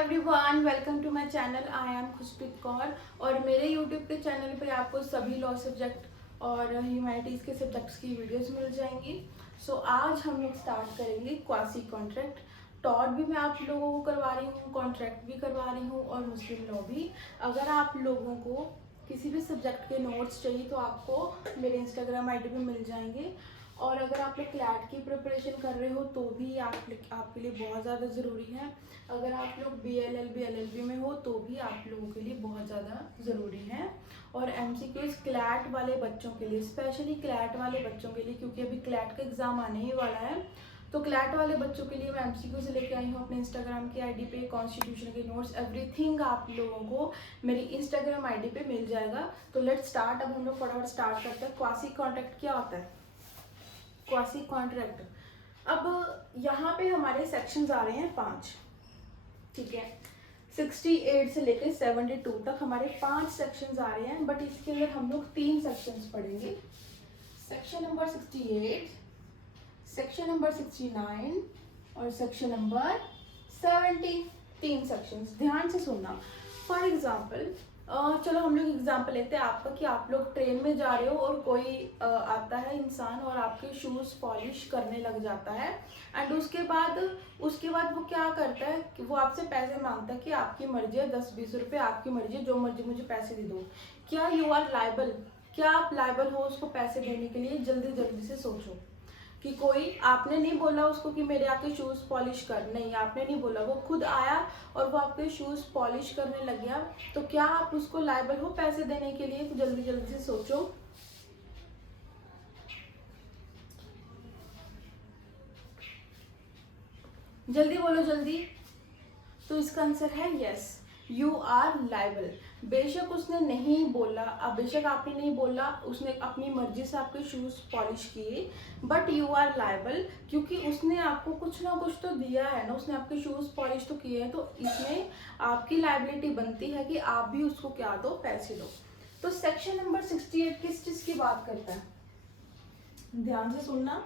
Everyone, welcome to my channel. I am Khushpreet Kaur और मेरे YouTube के चैनल पे आपको सभी लॉ सब्जेक्ट और ह्यूमैनिटीज़ के सब्जेक्ट्स की वीडियोस मिल जाएंगी। सो आज हम लोग स्टार्ट करेंगे क्वासी कॉन्ट्रैक्ट। टॉट भी मैं आप लोगों को करवा रही हूँ, कॉन्ट्रैक्ट भी करवा रही हूँ और मुस्लिम लॉ भी। अगर आप लोगों को किसी भी सब्जेक्ट के नोट्स चाहिए तो आपको मेरे इंस्टाग्राम आईडी पे मिल जाएंगे। और अगर आप लोग क्लैट की प्रिपरेशन कर रहे हो तो भी आपके लिए बहुत ज़्यादा ज़रूरी है। अगर आप लोग BLLB LLB में हो तो भी आप लोगों के लिए बहुत ज़्यादा ज़रूरी है। और MCQs क्लैट वाले बच्चों के लिए, स्पेशली क्लैट वाले बच्चों के लिए, क्योंकि अभी क्लैट का एग्ज़ाम आने ही वाला है, तो क्लैट वाले बच्चों के लिए मैं MCQs लेके आई हूँ अपने इंस्टाग्राम की आईडी पे। कॉन्स्टिट्यूशन के नोट्स एवरीथिंग आप लोगों को मेरी इंस्टाग्राम आईडी पे मिल जाएगा। तो लेट्स स्टार्ट। अब हम लोग फटाफट स्टार्ट करते हैं। क्वासी कॉन्ट्रैक्ट क्या होता है? क्वासी कॉन्ट्रैक्ट, अब यहाँ पे हमारे सेक्शंस आ रहे हैं 5, ठीक है। 68 से लेकर 72 तक हमारे 5 सेक्शंस आ रहे हैं, बट इसके अंदर हम लोग 3 सेक्शंस पढ़ेंगे। सेक्शन नंबर 68, सेक्शन नंबर 69 और सेक्शन नंबर 70। 3 सेक्शंस, ध्यान से सुनना। फॉर एग्जाम्पल, चलो हम लोग एग्जाम्पल लेते हैं आपका कि आप लोग ट्रेन में जा रहे हो और कोई आता है इंसान और आपके शूज़ पॉलिश करने लग जाता है। एंड उसके बाद वो क्या करता है कि वो आपसे पैसे मांगता है कि आपकी मर्जी है, 10-20 रुपये आपकी मर्जी है, जो मर्जी मुझे पैसे दे दो। क्या यू आर लायबल? क्या आप लायबल हो उसको पैसे देने के लिए? जल्दी जल्दी से सोचो कि कोई, आपने नहीं बोला उसको कि मेरे आके शूज़ पॉलिश कर, नहीं आपने नहीं बोला, वो खुद आया और वो आपके शूज़ पॉलिश करने लग गया, तो क्या आप उसको लायबल हो पैसे देने के लिए? तो जल्दी जल्दी से सोचो। जल्दी बोलो जल्दी। तो इसका आंसर है यस, यू आर लायबल। बेशक उसने नहीं बोला, अब बेशक आपने नहीं बोला, उसने अपनी मर्जी से आपके शूज़ पॉलिश किए, बट यू आर लायबल, क्योंकि उसने आपको कुछ ना कुछ तो दिया है ना, उसने आपके शूज़ पॉलिश तो किए हैं, तो इसमें आपकी लायबिलिटी बनती है कि आप भी उसको क्या दो, पैसे दो। तो सेक्शन नंबर 68 किस चीज़ की बात करता है? ध्यान से सुनना।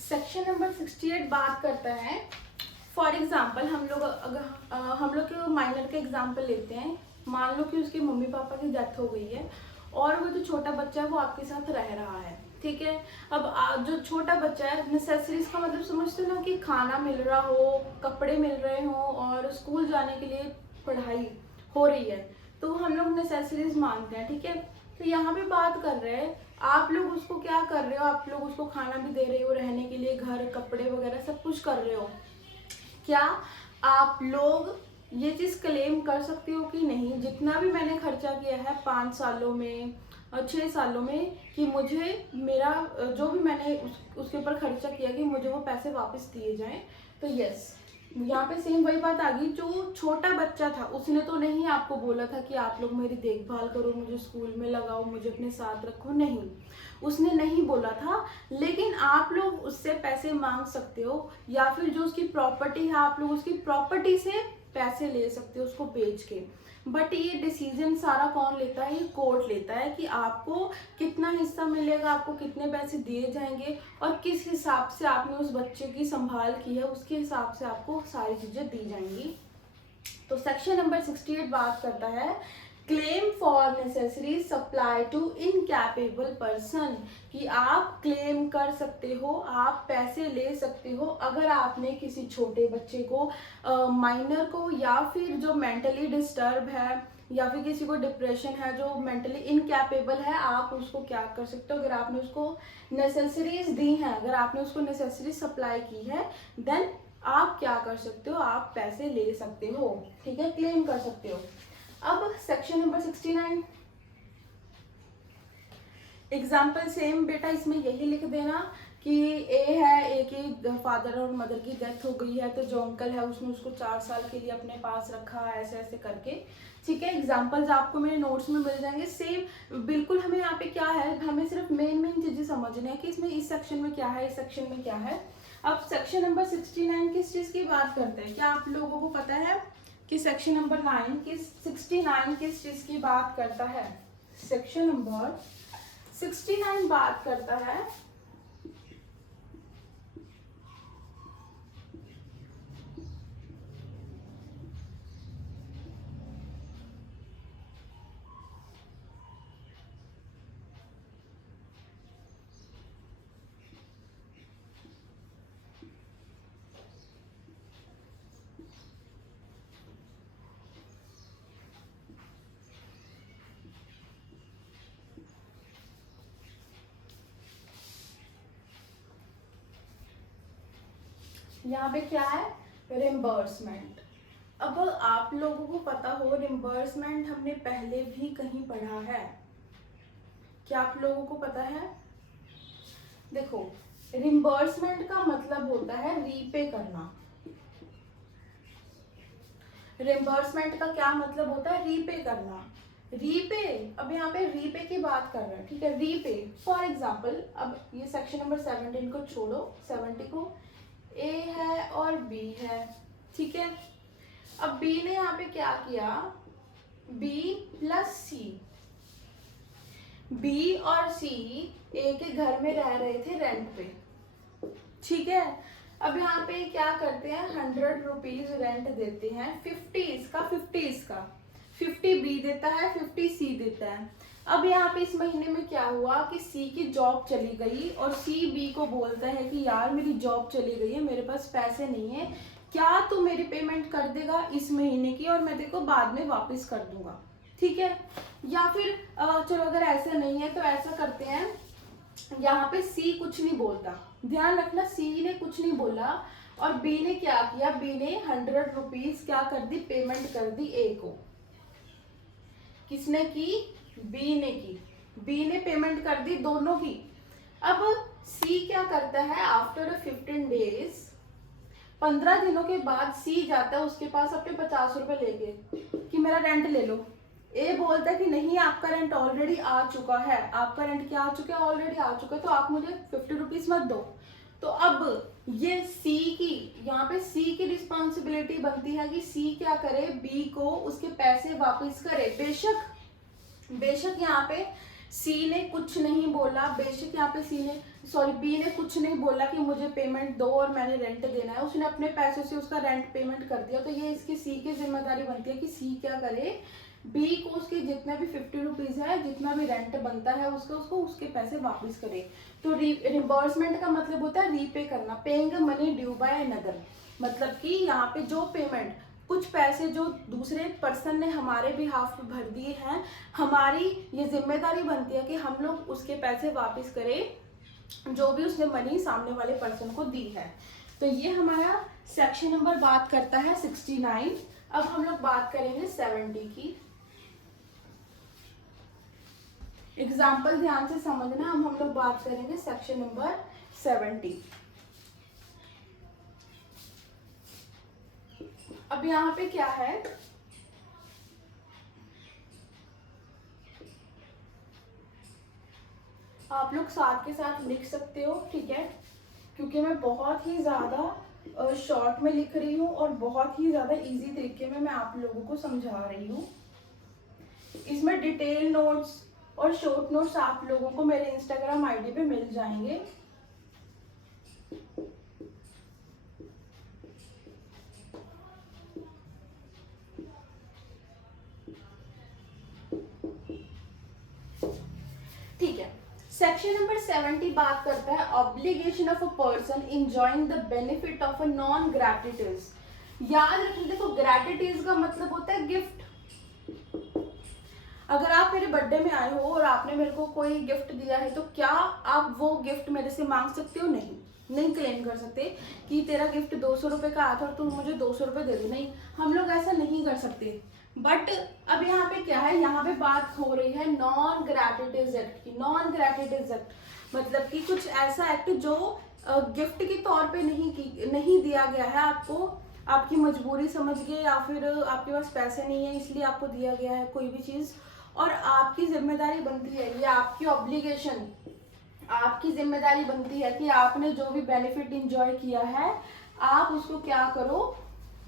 सेक्शन नंबर 68 बात करता है, फॉर एग्जाम्पल हम लोग अगर हम लोग के माइनर का एग्जाम्पल लेते हैं। मान लो कि उसके मम्मी पापा की डेथ हो गई है और वो जो छोटा बच्चा है वो आपके साथ रह रहा है, ठीक है। अब जो छोटा बच्चा है, नेसेसरीज का मतलब समझते हो ना, कि खाना मिल रहा हो, कपड़े मिल रहे हो और स्कूल जाने के लिए पढ़ाई हो रही है, तो हम लोग नेसेसरीज मांगते हैं, ठीक है। तो यहाँ पे बात कर रहे हैं, आप लोग उसको क्या कर रहे हो, आप लोग उसको खाना भी दे रहे हो, रहने के लिए घर, कपड़े वगैरह सब कुछ कर रहे हो। क्या आप लोग ये चीज़ क्लेम कर सकते हो कि नहीं, जितना भी मैंने खर्चा किया है 5 सालों में और 6 सालों में, कि मुझे मेरा जो भी मैंने उसके ऊपर खर्चा किया कि मुझे वो पैसे वापस दिए जाएं? तो यस, यहाँ पे सेम वही बात आ गई। जो छोटा बच्चा था उसने तो नहीं आपको बोला था कि आप लोग मेरी देखभाल करो, मुझे स्कूल में लगाओ, मुझे अपने साथ रखो, नहीं, उसने नहीं बोला था। लेकिन आप लोग उससे पैसे मांग सकते हो, या फिर जो उसकी प्रॉपर्टी है आप लोग उसकी प्रॉपर्टी से पैसे ले सकते हो उसको बेच के। बट ये डिसीजन सारा कौन लेता है? ये कोर्ट लेता है कि आपको कितना हिस्सा मिलेगा, आपको कितने पैसे दिए जाएंगे और किस हिसाब से आपने उस बच्चे की संभाल की है, उसके हिसाब से आपको सारी चीजें दी जाएंगी। तो सेक्शन नंबर 68 बात करता है claim for necessary supply to incapable person, कि आप क्लेम कर सकते हो, आप पैसे ले सकते हो अगर आपने किसी छोटे बच्चे को, माइनर को, या फिर जो मेंटली डिस्टर्ब है, या फिर किसी को डिप्रेशन है, जो मेंटली इनकैपेबल है, आप उसको क्या कर सकते हो, अगर आपने उसको नेसेसरीज दी हैं, अगर आपने उसको नेसेसरी सप्लाई की है, देन आप क्या कर सकते हो, आप पैसे ले सकते हो, ठीक है, क्लेम कर सकते हो। अब सेक्शन नंबर 69, एग्जाम्पल सेम बेटा, इसमें यही लिख देना कि कि ए है, ए की फादर और मदर की डेथ हो गई है, तो जो अंकल है उसने उसको 4 साल के लिए अपने पास रखा, ऐसे ऐसे करके। ठीक है, एग्जाम्पल्स आपको मेरे नोट्स में मिल जाएंगे। सेम बिल्कुल हमें यहाँ पे क्या है, हमें सिर्फ मेन मेन चीजें समझनी है कि इसमें इस सेक्शन में क्या है, इस सेक्शन में क्या है। अब सेक्शन नंबर 69 किस चीज की बात करते हैं, क्या आप लोगों को पता है कि सेक्शन नंबर 69 किस चीज की बात करता है? सेक्शन नंबर 69 बात करता है यहाँ पे क्या है, रिम्बर्समेंट। अब आप लोगों को पता हो रिम्बर्समेंट हमने पहले भी कहीं पढ़ा है, क्या आप लोगों को पता है? देखो, रिम्बर्समेंट का मतलब होता है रीपे करना। रिम्बर्समेंट का क्या मतलब होता है? रीपे करना। रीपे, अब यहाँ पे रीपे की बात कर रहे हैं, ठीक है, रीपे। फॉर एग्जाम्पल, अब ये सेक्शन नंबर 17 को छोड़ो, 70 को, ए है और बी है, ठीक है। अब बी ने यहाँ पे क्या किया, बी प्लस सी, बी और सी ए के घर में रह रहे थे रेंट पे, ठीक है। अब यहाँ पे क्या करते हैं, 100 रुपीज रेंट देते हैं, 50 इसका 50 इसका, 50 बी देता है, 50 सी देता है। अब यहाँ पे इस महीने में क्या हुआ कि सी की जॉब चली गई और सी बी को बोलता है कि यार मेरी जॉब चली गई है, मेरे पास पैसे नहीं है, क्या तू मेरी पेमेंट कर देगा इस महीने की और मैं तेरे को बाद में वापस कर दूंगा, ठीक है। या फिर चलो अगर ऐसा नहीं है तो ऐसा करते हैं, यहाँ पे सी कुछ नहीं बोलता, ध्यान रखना, सी ने कुछ नहीं बोला और बी ने क्या किया, बी ने 100 रुपीज क्या कर दी, पेमेंट कर दी ए को। किसने की? बी ने की, बी ने पेमेंट कर दी दोनों की। अब सी क्या करता है, आफ्टर 15 डेज, 15 दिनों के बाद सी जाता है उसके पास अपने 50 रुपए लेके कि मेरा रेंट ले लो। ए बोलता है कि नहीं, आपका रेंट ऑलरेडी आ चुका है, आपका रेंट क्या आ चुका है, ऑलरेडी आ चुका है, तो आप मुझे 50 रुपीज मत दो। तो अब ये सी की, यहाँ पे सी की रिस्पॉन्सिबिलिटी बनती है कि सी क्या करे, बी को उसके पैसे वापस करे। बेशक यहाँ पे सी ने कुछ नहीं बोला, बेशक यहाँ पे बी ने कुछ नहीं बोला कि मुझे पेमेंट दो और मैंने रेंट देना है, उसने अपने पैसों से उसका रेंट पेमेंट कर दिया। तो ये इसकी सी की जिम्मेदारी बनती है कि सी क्या करे, बी को उसके जितना भी 50 रुपीज है, जितना भी रेंट बनता है उसको उसके पैसे वापस करे। तो रिम्बर्समेंट का मतलब होता है रीपे करना, paying money due by another, मतलब कि यहाँ पे जो पेमेंट, कुछ पैसे जो दूसरे पर्सन ने हमारे बिहाफ पे भर दिए हैं, हमारी ये जिम्मेदारी बनती है कि हम लोग उसके पैसे वापस करें जो भी उसने मनी सामने वाले पर्सन को दी है। तो ये हमारा सेक्शन नंबर बात करता है 69। अब हम लोग बात करेंगे 70 की। एग्जाम्पल ध्यान से समझना, अब हम लोग बात करेंगे सेक्शन नंबर 70। अब यहाँ पे क्या है, आप लोग साथ के साथ लिख सकते हो, ठीक है, क्योंकि मैं बहुत ही ज़्यादा शॉर्ट में लिख रही हूँ और बहुत ही ज़्यादा इजी तरीके में मैं आप लोगों को समझा रही हूँ। इसमें डिटेल नोट्स और शॉर्ट नोट्स आप लोगों को मेरे इंस्टाग्राम आईडी पे मिल जाएंगे। ठीक है, सेक्शन नंबर 70 बात करता है obligation of a person enjoying the benefit of a non gratitude. याद रखिए, देखो ग्रेटिट्यूड का मतलब होता है गिफ्ट। अगर आप मेरे बर्थडे में आए हो और आपने मेरे को कोई गिफ्ट दिया है, तो क्या आप वो गिफ्ट मेरे से मांग सकते हो? नहीं क्लेम कर सकते कि तेरा गिफ्ट 200 रुपए का आया था और तुम मुझे 200 रुपए दे दो, नहीं, हम लोग ऐसा नहीं कर सकते। बट अब यहाँ पे क्या है, यहाँ पे बात हो रही है नॉन ग्रेट्युटोरियस एक्ट की। नॉन ग्रेट्युटोरियस एक्ट मतलब कि कुछ ऐसा एक्ट जो गिफ्ट के तौर पे नहीं दिया गया है आपको, आपकी मजबूरी समझ के, या फिर आपके पास पैसे नहीं है इसलिए आपको दिया गया है कोई भी चीज़, और आपकी जिम्मेदारी बनती है, ये आपकी ऑब्लिगेशन, आपकी जिम्मेदारी बनती है कि आपने जो भी बेनिफिट इंजॉय किया है आप उसको क्या करो,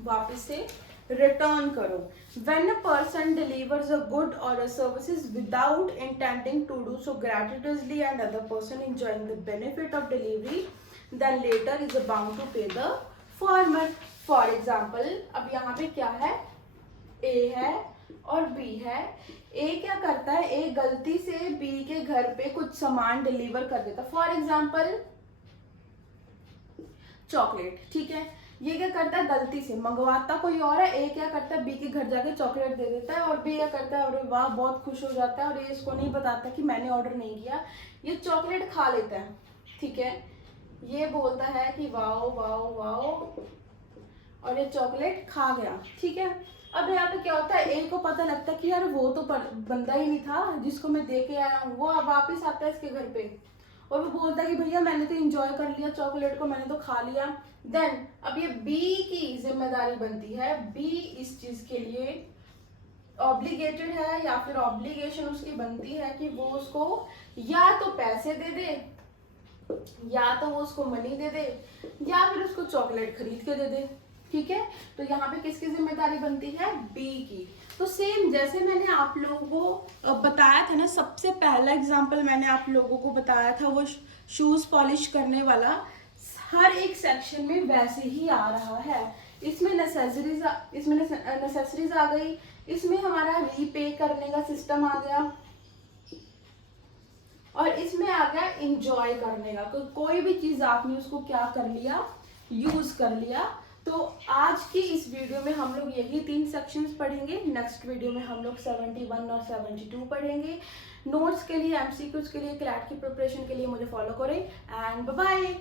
वापस से रिटर्न करो। When a person delivers a good or a services without intending to do so gratuitously and other person enjoying the benefit of delivery, then later is bound to pay the former. For example, अब यहाँ पे क्या है, A है और B है। A क्या करता है, A गलती से B के घर पे कुछ सामान डिलीवर कर देता। फॉर एग्जाम्पल चॉकलेट, ठीक है, ये क्या करता है, गलती से मंगवाता कोई और है, ए क्या करता है बी के घर जाके चॉकलेट दे देता है, और बी क्या करता है, अरे वाह बहुत खुश हो जाता है, और ये इसको नहीं बताता कि मैंने ऑर्डर नहीं किया, ये चॉकलेट खा लेता है, ठीक है, ये बोलता है कि वाओ वाओ वाओ, और ये चॉकलेट खा गया, ठीक है। अब यहाँ पे क्या होता है, ए को पता लगता है कि यार वो तो बंदा ही नहीं था जिसको मैं दे के आया हूँ, वो अब वापिस आता है इसके घर पे, और वो बोलता है कि भैया मैंने तो एंजॉय कर लिया चॉकलेट को, मैंने तो खा लिया। देन अब ये बी की जिम्मेदारी बनती है, बी इस चीज के लिए ऑब्लिगेटेड है, या फिर ऑब्लिगेशन उसकी बनती है कि वो उसको या तो पैसे दे दे, या तो वो उसको मनी दे दे, या फिर उसको चॉकलेट खरीद के दे दे, ठीक है। तो यहाँ पे किसकी जिम्मेदारी बनती है, बी की। तो सेम जैसे मैंने आप लोगों को बताया था ना, सबसे पहला एग्जांपल मैंने आप लोगों को बताया था वो शूज पॉलिश करने वाला, हर एक सेक्शन में वैसे ही आ रहा है। इसमें नेसेसरीज आ गई, इसमें हमारा रीपे करने का सिस्टम आ गया, और इसमें आ गया इंजॉय करने का। तो कोई भी चीज आपने उसको क्या कर लिया, यूज कर लिया। तो आज की इस वीडियो में हम लोग यही 3 सेक्शंस पढ़ेंगे। नेक्स्ट वीडियो में हम लोग 71 और 72 पढ़ेंगे। नोट्स के लिए, एमसीक्यूज के लिए, क्लैट की प्रिपरेशन के लिए मुझे फॉलो करें, एंड बाय बाय।